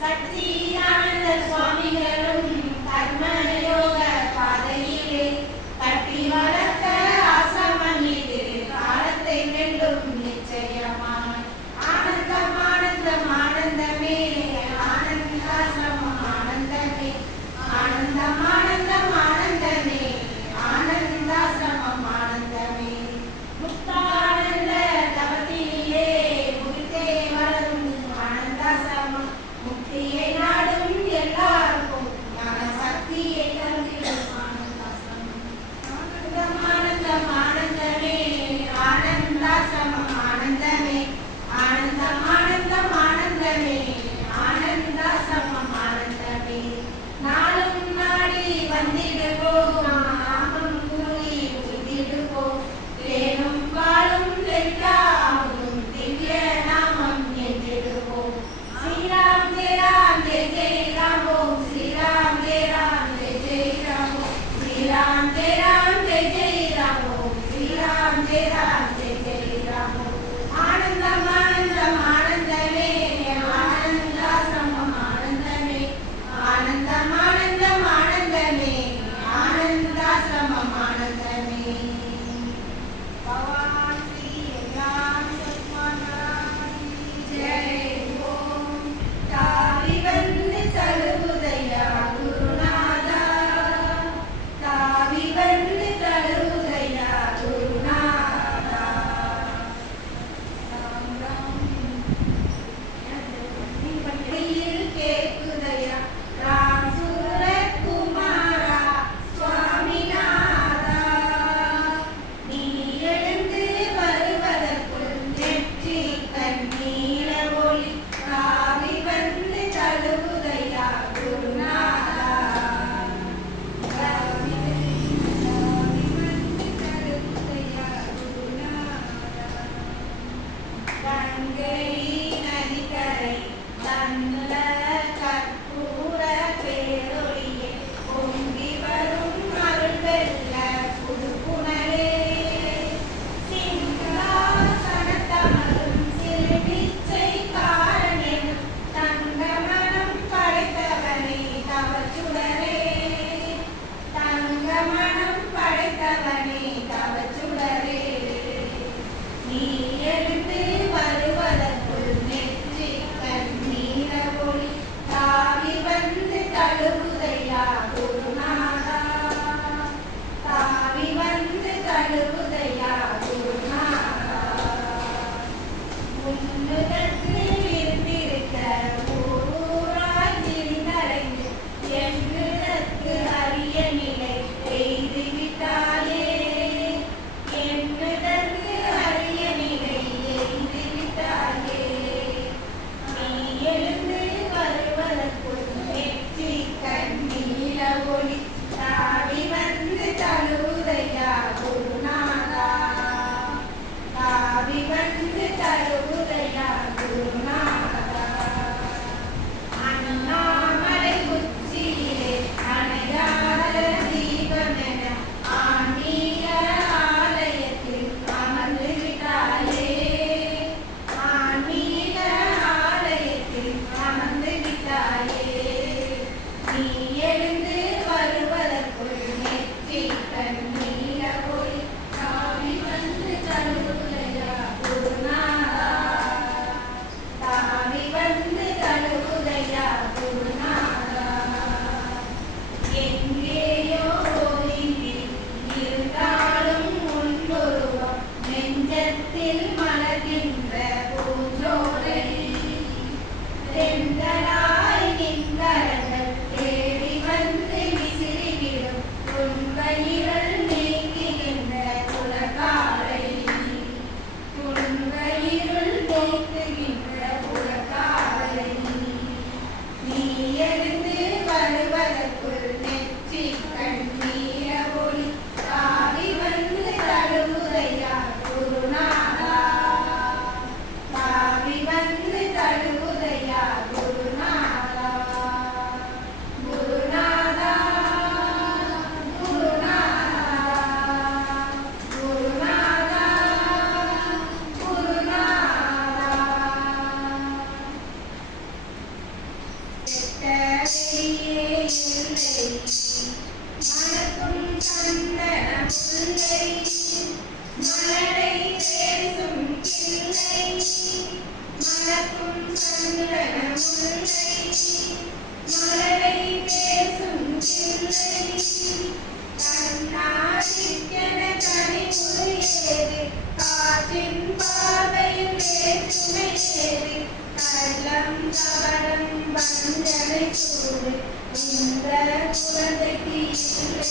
சச்சிதானந்த சுவாமிகளும் நீ எழுந்து வருவதற்குள் நெற்றி கண்ணீர ஒளி தாவி வந்து தழுவுதையா குருநாதா, தாவி வந்து தழுவுதையா குருநாதா. எங்கேயோ ஒதுங்கி இருந்தாலும் உன்னுருவம் நெஞ்சத்தில் மலர்கின்ற பூஞ்சோலை. தென்றலாய் நின்றர்கள் தேடி வந்து விசிறிவிடும் துன்பயிரல் நீக்குகின்ற குலகாலை. துன்பயிரல் நீக்குகின்ற குலகாலை. நீ எழுந்து வருவதற்குள் நெற்றி கண்ணீர ஒளி தாவி வந்து தழுவுதையா குருநாதா, தாவி வந்து தழுவுதையா குருநாதா. குருநாதா, குருநாதா, குருநாதா, குருநாதா. வெட்டவெளியே இல்லை மணக்கும் சந்தன முல்லை, மலரை பேசும் கிள்ளை. மணக்கும் சந்தன முல்லை, மலரை பேசும் கிள்ளை. கண்ணாடிக்கென கனிமுறை ஏது, காற்றின் பார்வையில் வேற்றுமை ஏது. கள்ளம் கபடம் வஞ்சனை சூடு இந்த குழந்தைக்கு இல்லை.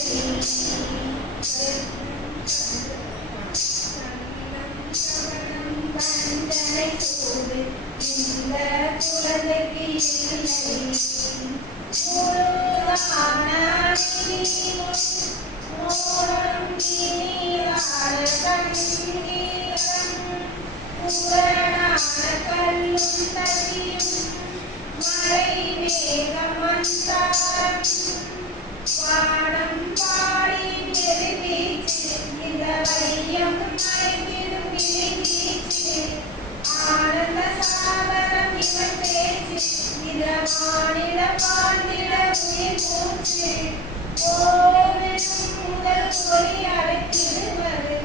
வஞ்சனை சூடு இந்த குழந்தைக்கு இல்லை. முழுதான நீரும் ஓடும் நீராட கண்ணீரம். புரணான கல்லும் தடியும் மழை மேகம் மந்தாரம். பாடம் பாடி நெருவீச்சு இந்த வையம் மறைவிடும் விழிவீச்சு. ஆனந்த சாகரம் இவன் பேச்சு இந்த மாநில பாண்டிட உயிர் மூச்சு. ஓமெனும் முதல் ஒளி அழைத்திடு வருக,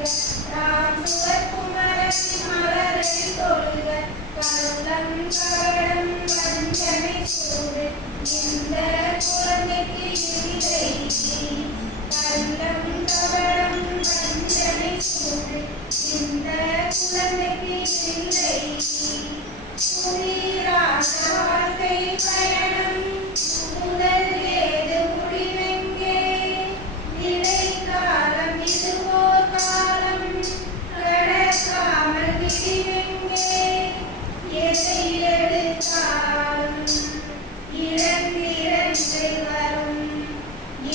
ராம் சுவர்குமரன் மலரை தொழுக. கள்ளம் கபடம் வஞ்சனை சூடு இந்த குழந்தைக்கு இல்லை. கள்ளம் கபடம் வஞ்சனை சூடு இந்த குழந்தைக்கு இல்லை. புதிரான வாழ்க்கை பயணம் முதல் ஏது முடிவெங்கே. இடைக்காலம் இதுவோர் காலம் கடக்காமல் விடிவெங்கே. எதை எடுத்தாலும் இழந்திரண்டு வரும்.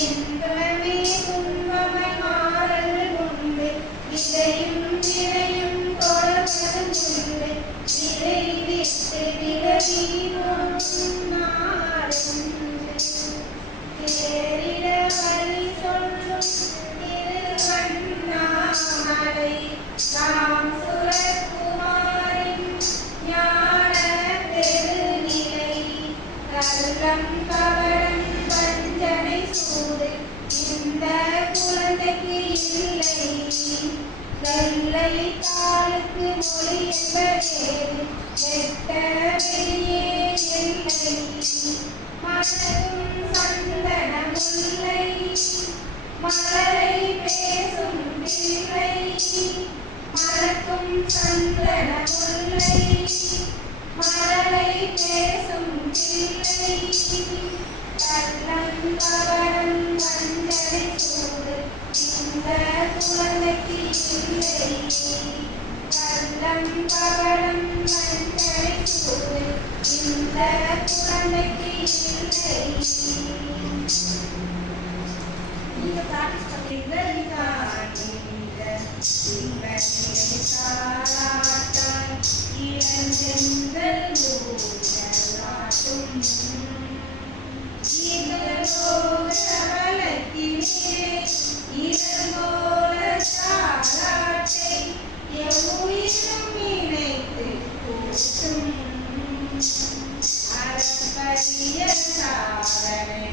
இன்பமே துன்பமாய் மாறல் உண்டு, இதையும் இதையும் தொடர்வது உண்டு. இதை விட்டு விலகி நாடும் தேரிட வழி சொல்லும் திருவண்ணாமலை. ராம் சுரகுமாரின் ஞான பெருநிலை. கள்ளம் கபடம் வஞ்சனை சூடு இந்த குழந்தைக்கு இல்லை. வெள்ளை தாளுக்கு மொழி என்பதேது, வெட்ட வெளியே இல்லை. மணக்கும் சந்தன முல்லை, மலரை பேசும் பிள்ளை. மணக்கும் சந்தன முல்லை, மலரை பேசும் பிள்ளை. கள்ளம் கபடம் வஞ்சனை சூடு இந்த குழந்தைக்கு இல்லை. கள்ளம் கபடம் வஞ்சனை சூடு இந்த குழந்தைக்கு இல்லை. நீங்க பிராக்டிஸ் பண்ணீங்களா? இளஞ்செந்தல் ஊடலாட்டும் இதழோரவலத்திலே இதழ்போல சாராட்டை எவ்வுயிரும் இணைத்து கூட்டும் அறப்பரிய சாதனை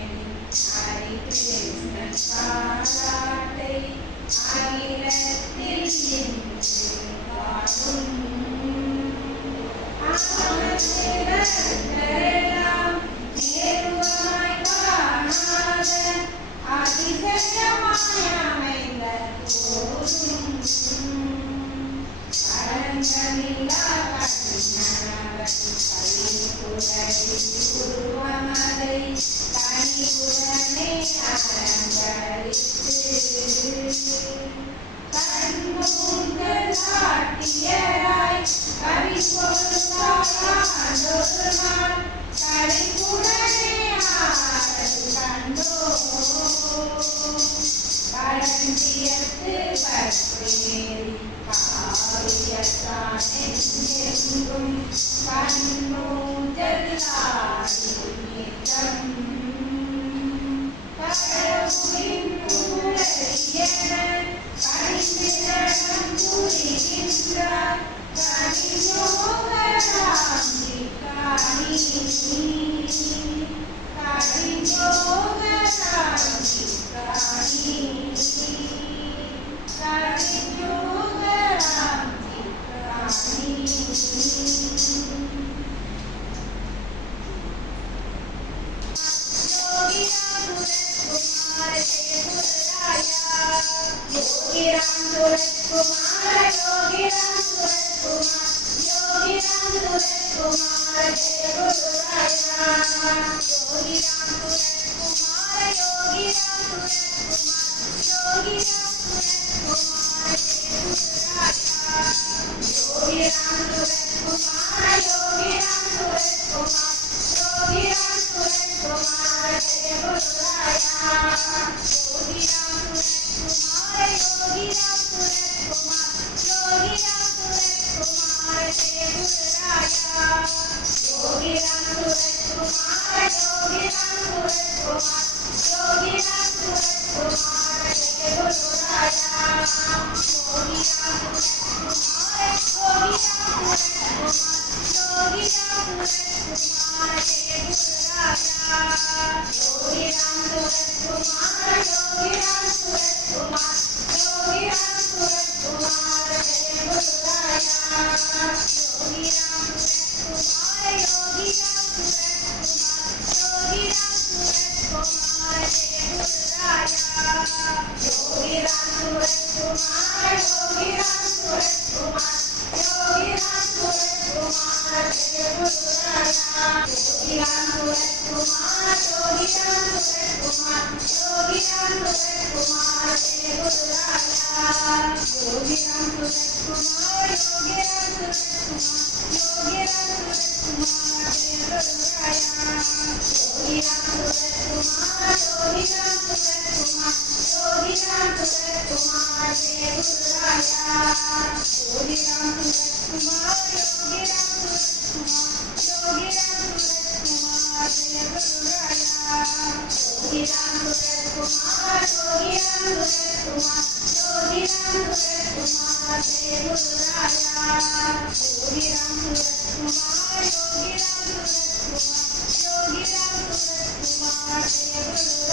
அலங்கரித்து கண்மூஞ்சலாட்டியராய் கவிப்பொருளாண்டொரு நாள் கலிப்புடனே ஆடல் கண்டோம். களஞ்சியத்து பற்றினேறி காவியத்தான் எங்கெங்கும் கண்மூஞ்சலாடி நித்தம் கடவுளின் ஊழலியன கனிந்திரனம் புரிகின்றார் கனியோகராந்தி காணி கனியோகராந்தி காணி கனியோகராந்தி காணி योगीराम सूरज कुमार योगीराम सूरज कुमार योगीराम सूरज कुमार जय गुरुराया योगीराम सूरज कुमार योगीराम सूरज कुमार योगीराम सूरज कुमार जय गुरुराया योगीराम सूरज कुमार योगीराम सूरज कुमार योगीराम सूरज कुमार जय गुरुराया योगीराम सूरज कुमार योगीराम सूरज कुमार योगीराम सूरज कुमार जय गुरुराया योगीराम सूरज कुमार योगीराम सूरज कुमार योगीराम सूरज कुमार जय गुरुराया योगीराम सूरज कुमार योगीराम सूरज कुमार योगीराम सूरज कुमार जय गुरुराया योगीराम सूरज कुमार योगीराम सूरज कुमार योगीराम सूरज कुमार जय गुरुराया योगीराम सूरज कुमार योगीराम सूरज कुमार योगीराम सूरज कुमार जय गुरुराया योगीराम सूरज कुमार योगीराम सूरज कुमार योगीराम सूरज कुमार जय गुरुराया योगीराम सूरज कुमार योगीराम सूरज कुमार योगीराम सूरज कुमार जय गुरुराया योगीराम सूरज कुमार योगीराम सूरज कुमार योगीराम सूरज कुमार जय गुरुराया योगीराम सूरज कुमार योगीराम सूरज कुमार योगीराम सूरज कुमार जय गुरुराया योगीराम सूरज कुमार योगीराम सूरज कुमार योगीराम सूरज कुमार जय गुरुराया योगीराम सूरज कुमार योगीराम सूरज कुमार योगीराम सूरज कुमार जय गुरुराया योगीराम सूरज कुमार योगीराम सूरज कुमार योगीराम सूरज कुमार जय गुरुराया।